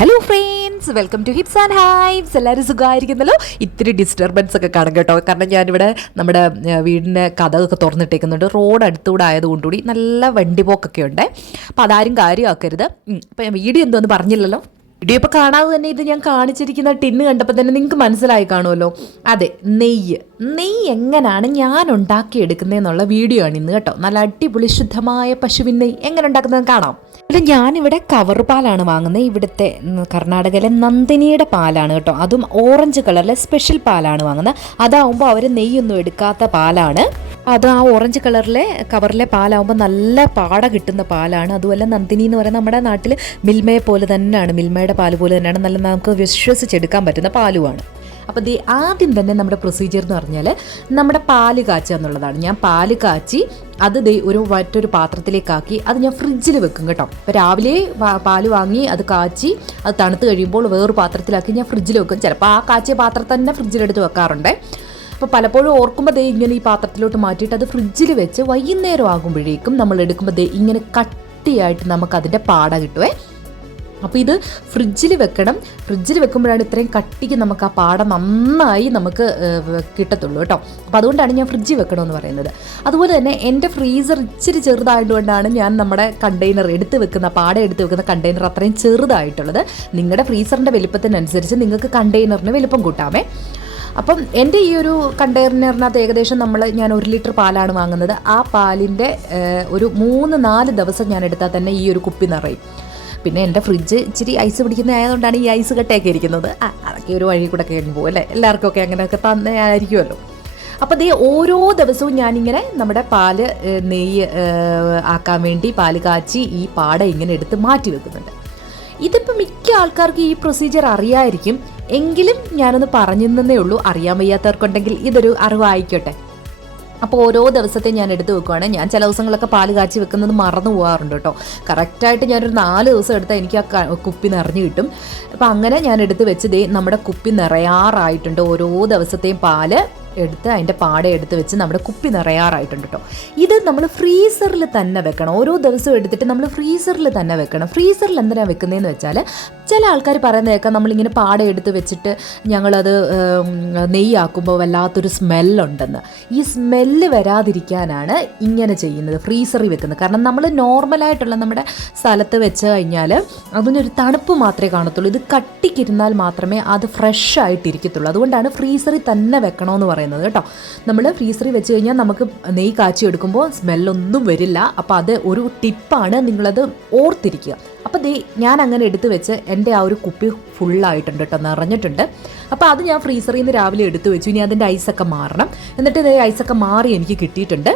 Hello friends, welcome to ഹിപ്സ് and ഹൈബ്സ്. എല്ലാവരും സുഖമായിരിക്കുന്നല്ലോ. ഇത്തിരി ഡിസ്റ്റർബൻസ് ഒക്കെ കാണും കേട്ടോ, കാരണം ഞാനിവിടെ നമ്മുടെ വീടിൻ്റെ കഥകൊക്കെ തുറന്നിട്ടേക്കുന്നുണ്ട്. റോഡ് അടുത്തൂടെ ആയതുകൊണ്ടുകൂടി നല്ല വണ്ടിപോക്കൊക്കെ ഉണ്ട്. അപ്പോൾ അതാരും കാര്യമാക്കരുത്. അപ്പോൾ വീഡിയോ എന്തോന്ന് പറഞ്ഞില്ലല്ലോ. വീഡിയോ ഇപ്പോൾ കാണാതെ തന്നെ ഇത് ഞാൻ കാണിച്ചിരിക്കുന്ന ടിന്ന് കണ്ടപ്പോൾ തന്നെ നിങ്ങൾക്ക് മനസ്സിലായി കാണുമല്ലോ. അതെ, നെയ്യ് എങ്ങനെയാണ് ഞാൻ ഉണ്ടാക്കിയെടുക്കുന്നതെന്നുള്ള വീഡിയോ ആണ് ഇന്ന് കേട്ടോ. നല്ല അടിപൊളി ശുദ്ധമായ പശുവിൻ നെയ്യ് എങ്ങനെ ഉണ്ടാക്കുന്നതെന്ന് കാണാം. അല്ല, ഞാനിവിടെ കവർ പാലാണ് വാങ്ങുന്നത്. ഇവിടുത്തെ കർണാടകയിലെ നന്ദിനിയുടെ പാലാണ് കേട്ടോ. അതും ഓറഞ്ച് കളറിലെ സ്പെഷ്യൽ പാലാണ് വാങ്ങുന്നത്. അതാവുമ്പോൾ അവർ നെയ്യൊന്നും എടുക്കാത്ത പാലാണ്. അത് ആ ഓറഞ്ച് കളറിലെ കവറിലെ പാലാവുമ്പോൾ നല്ല പാട കിട്ടുന്ന പാലാണ്. അതുപോലെ നന്ദിനി എന്ന് പറയുന്നത് നമ്മുടെ നാട്ടിൽ മിൽമയെ പോലെ തന്നെയാണ്, മിൽമയുടെ പാല് പോലെ തന്നെയാണ്. നല്ല നമുക്ക് വിശ്വസിച്ചെടുക്കാൻ പറ്റുന്ന പാലുമാണ്. അപ്പോൾ ആദ്യം തന്നെ നമ്മുടെ പ്രൊസീജിയർ എന്ന് പറഞ്ഞാൽ നമ്മുടെ പാല് കാച്ചുക എന്നുള്ളതാണ്. ഞാൻ പാല് കാച്ചി അത് മറ്റൊരു പാത്രത്തിലേക്കാക്കി അത് ഞാൻ ഫ്രിഡ്ജിൽ വെക്കും കേട്ടോ. അപ്പോൾ രാവിലെ പാല് വാങ്ങി അത് കാച്ചി അത് തണുത്ത് കഴിയുമ്പോൾ വേറൊരു പാത്രത്തിലാക്കി ഞാൻ ഫ്രിഡ്ജിൽ വെക്കും. ചിലപ്പോൾ ആ കാച്ചിയ പാത്രം തന്നെ ഫ്രിഡ്ജിലെടുത്ത് വെക്കാറുണ്ട്. അപ്പോൾ പലപ്പോഴും ഓർക്കുമ്പോൾ ഇങ്ങനെ ഈ പാത്രത്തിലോട്ട് മാറ്റിയിട്ട് അത് ഫ്രിഡ്ജിൽ വെച്ച് വൈകുന്നേരം ആകുമ്പോഴേക്കും നമ്മൾ എടുക്കുമ്പോൾ ഇങ്ങനെ കട്ടിയായിട്ട് നമുക്കതിൻ്റെ പാട കിട്ടുമേ. അപ്പോൾ ഇത് ഫ്രിഡ്ജിൽ വെക്കണം. ഫ്രിഡ്ജിൽ വെക്കുമ്പോഴാണ് ഇത്രയും കട്ടിക്ക് നമുക്ക് ആ പാട നന്നായി നമുക്ക് കിട്ടത്തുള്ളൂ കേട്ടോ. അപ്പോൾ അതുകൊണ്ടാണ് ഞാൻ ഫ്രിഡ്ജിൽ വെക്കണമെന്ന് പറയുന്നത്. അതുപോലെ തന്നെ എൻ്റെ ഫ്രീസർ ഇച്ചിരി ചെറുതായതുകൊണ്ടാണ് ഞാൻ നമ്മുടെ കണ്ടെയ്നർ പാട എടുത്ത് വെക്കുന്ന കണ്ടെയ്നർ അത്രയും ചെറുതായിട്ടുള്ളത്. നിങ്ങളുടെ ഫ്രീസറിൻ്റെ വലിപ്പത്തിനനുസരിച്ച് നിങ്ങൾക്ക് കണ്ടെയ്നറിന് വലിപ്പം കൂട്ടാമേ. അപ്പം എൻ്റെ ഈ ഒരു കണ്ടെയ്നറിനകത്ത് ഏകദേശം ഞാൻ 1 ലിറ്റർ പാലാണ് വാങ്ങുന്നത്. ആ പാലിൻ്റെ ഒരു 3-4 ദിവസം ഞാൻ എടുത്താൽ തന്നെ ഈ ഒരു കുപ്പി നിറയും. പിന്നെ എൻ്റെ ഫ്രിഡ്ജ് ഇച്ചിരി ഐസ് പിടിക്കുന്ന ആയതുകൊണ്ടാണ് ഈ ഐസ് കട്ടയൊക്കെ ഇരിക്കുന്നത്. അതൊക്കെ ഒരു വഴി കൂടെ കഴിഞ്ഞ് പോകും അല്ലേ, എല്ലാവർക്കൊക്കെ അങ്ങനെയൊക്കെ തന്നെ ആയിരിക്കുമല്ലോ. അപ്പോൾ ഓരോ ദിവസവും ഞാനിങ്ങനെ നമ്മുടെ പാല് നെയ്യ് ആക്കാൻ വേണ്ടി പാല് കാച്ചി ഈ പാട ഇങ്ങനെ എടുത്ത് മാറ്റി വെക്കുന്നുണ്ട്. ഇതിപ്പോൾ മിക്ക ആൾക്കാർക്ക് ഈ പ്രൊസീജിയർ അറിയാമായിരിക്കും, എങ്കിലും ഞാനൊന്ന് പറഞ്ഞെന്നേ ഉള്ളൂ. അറിയാൻ വയ്യാത്തവർക്കുണ്ടെങ്കിൽ ഇതൊരു അറിവായിക്കോട്ടെ. അപ്പോൾ ഓരോ ദിവസത്തെ ഞാൻ എടുത്ത് വെക്കുവാണ്. ഞാൻ ചില ദിവസങ്ങളൊക്കെ പാല് കാച്ചി വെക്കുന്നത് മറന്നു പോകാറുണ്ട് കേട്ടോ. കറക്റ്റായിട്ട് ഞാനൊരു 4 ദിവസം എടുത്താൽ എനിക്ക് ആ കുപ്പി നിറഞ്ഞു കിട്ടും. അപ്പോൾ അങ്ങനെ ഞാൻ എടുത്ത് വെച്ച് നമ്മുടെ കുപ്പി നിറയാറായിട്ടുണ്ട്. ഓരോ ദിവസത്തെയും പാല് എടുത്ത് അതിൻ്റെ പാട എടുത്ത് വെച്ച് നമ്മുടെ കുപ്പി നിറയാറായിട്ടുണ്ട് കേട്ടോ. ഇത് നമ്മൾ ഫ്രീസറിൽ തന്നെ വെക്കണം. ഓരോ ദിവസവും എടുത്തിട്ട് നമ്മൾ ഫ്രീസറിൽ തന്നെ വെക്കണം. ഫ്രീസറിൽ എന്തിനാണ് വെക്കുന്നതെന്ന് വെച്ചാൽ ചില ആൾക്കാർ പറയുന്നത് കേൾക്കാം, നമ്മളിങ്ങനെ പാട എടുത്ത് വെച്ചിട്ട് ഞങ്ങളത് നെയ്യാക്കുമ്പോൾ വല്ലാത്തൊരു സ്മെല്ലുണ്ടെന്ന്. ഈ സ്മെല്ല് വരാതിരിക്കാനാണ് ഇങ്ങനെ ചെയ്യുന്നത്, ഫ്രീസറിൽ വെക്കുന്നത്. കാരണം നമ്മൾ നോർമലായിട്ടുള്ള നമ്മുടെ സ്ഥലത്ത് വെച്ച് കഴിഞ്ഞാൽ അതിനൊരു തണുപ്പ് മാത്രമേ കാണത്തുള്ളൂ. ഇത് കട്ടിക്കിരുന്നാൽ മാത്രമേ അത് ഫ്രഷ് ആയിട്ടിരിക്കത്തുള്ളൂ. അതുകൊണ്ടാണ് ഫ്രീസറിൽ തന്നെ വെക്കണമെന്ന് പറയുന്നത് കേട്ടോ. നമ്മൾ ഫ്രീസറിൽ വെച്ച് കഴിഞ്ഞാൽ നമുക്ക് നെയ്യ് കാച്ചി എടുക്കുമ്പോൾ സ്മെല്ലൊന്നും വരില്ല. അപ്പോൾ അത് ഒരു ടിപ്പാണ്, നിങ്ങളത് ഓർത്തിരിക്കുക. അപ്പോൾ ഞാൻ അങ്ങനെ എടുത്ത് വെച്ച് എൻ്റെ ആ ഒരു കുപ്പി ഫുള്ളായിട്ടുണ്ട് കേട്ടോ, നിറഞ്ഞിട്ടുണ്ട്. അപ്പോൾ അത് ഞാൻ ഫ്രീസറിൽ നിന്ന് രാവിലെ എടുത്ത് വെച്ചു. ഇനി അതിൻ്റെ ഐസൊക്കെ മാറണം. എന്നിട്ട് ഐസൊക്കെ മാറി എനിക്ക് കിട്ടിയിട്ടുണ്ട്.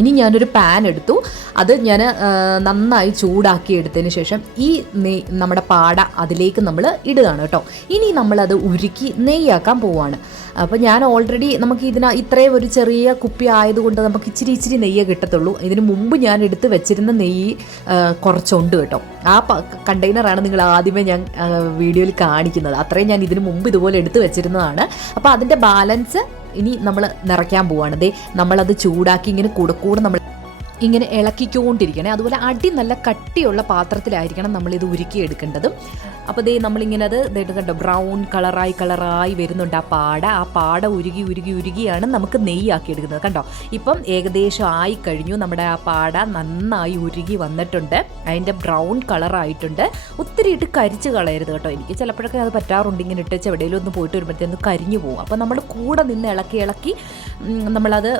ഇനി ഞാനൊരു പാൻ എടുത്തു. അത് ഞാൻ നന്നായി ചൂടാക്കി എടുത്തതിന് ശേഷം ഈ നമ്മുടെ പാട അതിലേക്ക് നമ്മൾ ഇടുകയാണ് കേട്ടോ. ഇനി നമ്മളത് ഉരുക്കി നെയ്യാക്കാൻ പോവുകയാണ്. അപ്പോൾ ഞാൻ ഓൾറെഡി നമുക്ക് ഇത്രയും ഒരു ചെറിയ കുപ്പി ആയതുകൊണ്ട് നമുക്ക് ഇച്ചിരി നെയ്യേ കിട്ടത്തുള്ളൂ. ഇതിന് മുമ്പ് ഞാൻ എടുത്ത് വെച്ചിരുന്ന നെയ്യ് കുറച്ചുണ്ട് കേട്ടോ. ആ കണ്ടെയ്നറാണ് നിങ്ങൾ ആദ്യമേ ഞാൻ വീഡിയോയിൽ കാണിക്കുന്നത്. അത്രയും ഞാൻ ഇതിന് മുമ്പ് ഇതുപോലെ എടുത്ത് വെച്ചിരുന്നതാണ്. അപ്പോൾ അതിൻ്റെ ബാലൻസ് ഇനി നമ്മൾ നിറയ്ക്കാൻ പോവുകയാണ്. നമ്മളത് ചൂടാക്കി ഇങ്ങനെ കൂടെ നമ്മൾ ഇങ്ങനെ ഇളക്കിക്കൊണ്ടിരിക്കണേ. അതുപോലെ അടി നല്ല കട്ടിയുള്ള പാത്രത്തിലായിരിക്കണം നമ്മളിത് ഉരുക്കിയെടുക്കേണ്ടതും. അപ്പോൾ നമ്മളിങ്ങനെ അത് കണ്ടോ, ബ്രൗൺ കളറായി വരുന്നുണ്ട് ആ പാട ഉരുകിയാണ് നമുക്ക് നെയ്യാക്കി എടുക്കുന്നത് കണ്ടോ. ഇപ്പം ഏകദേശം ആയി കഴിഞ്ഞു. നമ്മുടെ ആ പാട നന്നായി ഉരുകി വന്നിട്ടുണ്ട്. അതിൻ്റെ ബ്രൗൺ കളറായിട്ടുണ്ട്. ഒത്തിരി ഇട്ട് കരിച്ച് കളയരുത് കേട്ടോ. എനിക്ക് ചിലപ്പോഴൊക്കെ അത് പറ്റാറുണ്ട്. ഇങ്ങനെ ഇട്ടേച്ച് എവിടെയെങ്കിലും ഒന്ന് പോയിട്ട് വരുമ്പോഴത്തേക്ക് കരിഞ്ഞു പോകും. അപ്പോൾ നമ്മൾ കൂടെ നിന്ന് ഇളക്കി നമ്മളത്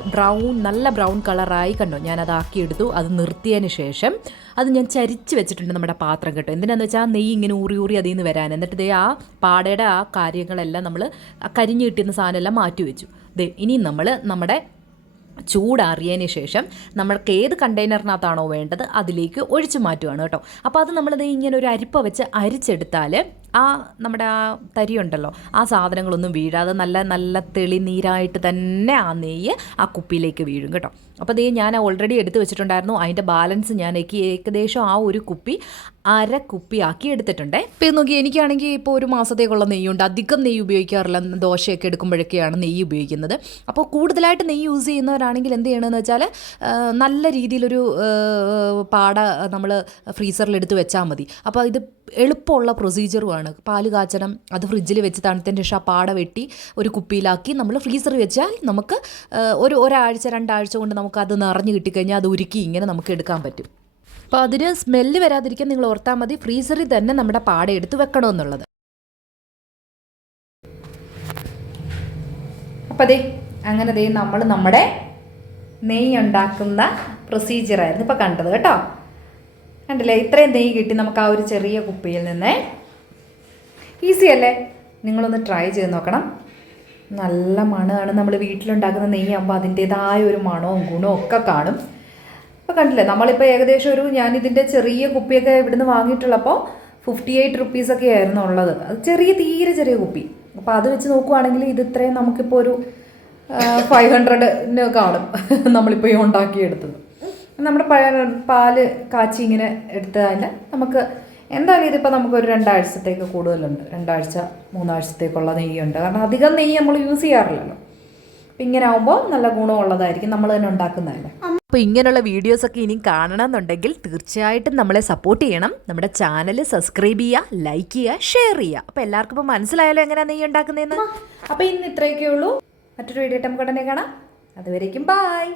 നല്ല ബ്രൗൺ കളറായി കണ്ടോ. ഞാനത് ആക്കിയെടുത്തു. അത് നിർത്തിയതിന് ശേഷം അത് ഞാൻ ചരിച്ച് വെച്ചിട്ടുണ്ട് നമ്മുടെ പാത്രം കേട്ടോ. എന്തിനാന്ന് വെച്ചാൽ ആ നെയ്യ് ഇങ്ങനെ ഊറി അതിൽ നിന്ന് വരാൻ. എന്നിട്ട് ആ പാടയുടെ ആ കാര്യങ്ങളെല്ലാം നമ്മൾ കരിഞ്ഞ് കിട്ടുന്ന സാധനമെല്ലാം മാറ്റി വെച്ചു. ഇനി നമ്മൾ നമ്മുടെ ചൂടാറിയതിന് ശേഷം നമ്മൾക്ക് ഏത് കണ്ടെയ്നറിനകത്താണോ വേണ്ടത് അതിലേക്ക് ഒഴിച്ച് മാറ്റുകയാണ് കേട്ടോ. അപ്പോൾ അത് നമ്മളത് ഇങ്ങനെ ഒരു അരിപ്പ വെച്ച് അരിച്ചെടുത്താൽ നമ്മുടെ ആ തരിയുണ്ടല്ലോ, ആ സാധനങ്ങളൊന്നും വീഴാതെ നല്ല തെളിനീരായിട്ട് തന്നെ ആ നെയ്യ് ആ കുപ്പിയിലേക്ക് വീഴും കേട്ടോ. അപ്പോൾ ഞാൻ ഓൾറെഡി എടുത്ത് വെച്ചിട്ടുണ്ടായിരുന്നു. അതിൻ്റെ ബാലൻസ് ഞാൻ ഏകദേശം ആ ഒരു കുപ്പി അര കുപ്പിയാക്കി എടുത്തിട്ടുണ്ട്. ഇപ്പോൾ നോക്കി, എനിക്കാണെങ്കിൽ ഇപ്പോൾ ഒരു മാസത്തേക്കുള്ള നെയ്യുണ്ട്. അധികം നെയ്യ് ഉപയോഗിക്കാറില്ല. ദോശയൊക്കെ എടുക്കുമ്പോഴൊക്കെയാണ് നെയ്യ് ഉപയോഗിക്കുന്നത്. അപ്പോൾ കൂടുതലായിട്ട് നെയ്യ് യൂസ് ചെയ്യുന്നവരാണെങ്കിൽ എന്ത് ചെയ്യണമെന്ന് വെച്ചാൽ നല്ല രീതിയിലൊരു പാട നമ്മൾ ഫ്രീസറിലെടുത്ത് വെച്ചാൽ മതി. അപ്പോൾ ഇത് എളുപ്പമുള്ള പ്രൊസീജിയറുമാണ്. പാല് കാച്ചണം, അത് ഫ്രിഡ്ജിൽ വെച്ച് തണുത്തതിന് ശേഷം ആ പാട വെട്ടി ഒരു കുപ്പിയിലാക്കി നമ്മൾ ഫ്രീസറിൽ വെച്ചാൽ നമുക്ക് ഒരാഴ്ച 2 ആഴ്ച കൊണ്ട് നമുക്കത് നിറഞ്ഞ് കിട്ടിക്കഴിഞ്ഞാൽ അത് ഉരുക്കി ഇങ്ങനെ നമുക്ക് എടുക്കാൻ പറ്റും. അപ്പോൾ അതിന് സ്മെല്ല് വരാതിരിക്കാൻ നിങ്ങൾ ഓർത്താൽ മതി ഫ്രീസറിൽ തന്നെ നമ്മുടെ പാട എടുത്ത് വെക്കണമെന്നുള്ളത്. അപ്പോൾ അങ്ങനെ നമ്മൾ നമ്മുടെ നെയ്യ് ഉണ്ടാക്കുന്ന പ്രൊസീജിയറായിരുന്നു ഇപ്പോൾ കണ്ടത് കേട്ടോ. കണ്ടില്ലേ, ഇത്രയും നെയ്യ് കിട്ടി നമുക്ക് ആ ഒരു ചെറിയ കുപ്പിയിൽ നിന്ന്. ഈസി അല്ലേ? നിങ്ങളൊന്ന് ട്രൈ ചെയ്ത് നോക്കണം. നല്ല മണമാണ്. നമ്മൾ വീട്ടിലുണ്ടാക്കുന്ന നെയ്യാകുമ്പോൾ അതിൻ്റേതായ ഒരു മണവും ഗുണവും ഒക്കെ കാണും. അപ്പോൾ കണ്ടില്ലേ, നമ്മളിപ്പോൾ ഏകദേശം ഞാനിതിൻ്റെ ചെറിയ കുപ്പിയൊക്കെ ഇവിടുന്ന് വാങ്ങിയിട്ടുള്ളപ്പോൾ 58 റുപ്പീസൊക്കെ ആയിരുന്നു ഉള്ളത്. അത് തീരെ ചെറിയ കുപ്പി. അപ്പോൾ അത് വെച്ച് നോക്കുവാണെങ്കിൽ ഇത് ഇത്രയും നമുക്കിപ്പോൾ ഒരു 500 കാണും നമ്മളിപ്പോൾ ഈ ഉണ്ടാക്കിയെടുത്തത്. നമ്മുടെ പാല് കാച്ചി ഇങ്ങനെ എടുത്താൽ നമുക്ക് എന്തായാലും ഇതിപ്പോൾ നമുക്കൊരു 2 ആഴ്ചത്തേക്ക് കൂടുതലുണ്ട്. 2 ആഴ്ച 3 ആഴ്ചത്തേക്കുള്ള നെയ്യുണ്ട്. കാരണം അധികം നെയ്യ് നമ്മൾ യൂസ് ചെയ്യാറില്ലല്ലോ. അപ്പം ഇങ്ങനെ ആകുമ്പോൾ നല്ല ഗുണമുള്ളതായിരിക്കും, നമ്മൾ തന്നെ ഉണ്ടാക്കുന്നതല്ലേ. അപ്പോൾ ഇങ്ങനെയുള്ള വീഡിയോസൊക്കെ ഇനി കാണണമെന്നുണ്ടെങ്കിൽ തീർച്ചയായിട്ടും നമ്മളെ സപ്പോർട്ട് ചെയ്യണം. നമ്മുടെ ചാനൽ സബ്സ്ക്രൈബ് ചെയ്യുക, ലൈക്ക് ചെയ്യുക, ഷെയർ ചെയ്യുക. അപ്പോൾ എല്ലാവർക്കും ഇപ്പോൾ മനസ്സിലായാലോ എങ്ങനെയാണ് നെയ്യ് ഉണ്ടാക്കുന്നതെന്ന്. അപ്പോൾ ഇന്ന് ഇത്രയൊക്കെ ഉള്ളൂ. മറ്റൊരു വീഡിയോ നമുക്ക് ഉടനെ കാണാം. അതുവരേക്കും ബൈ.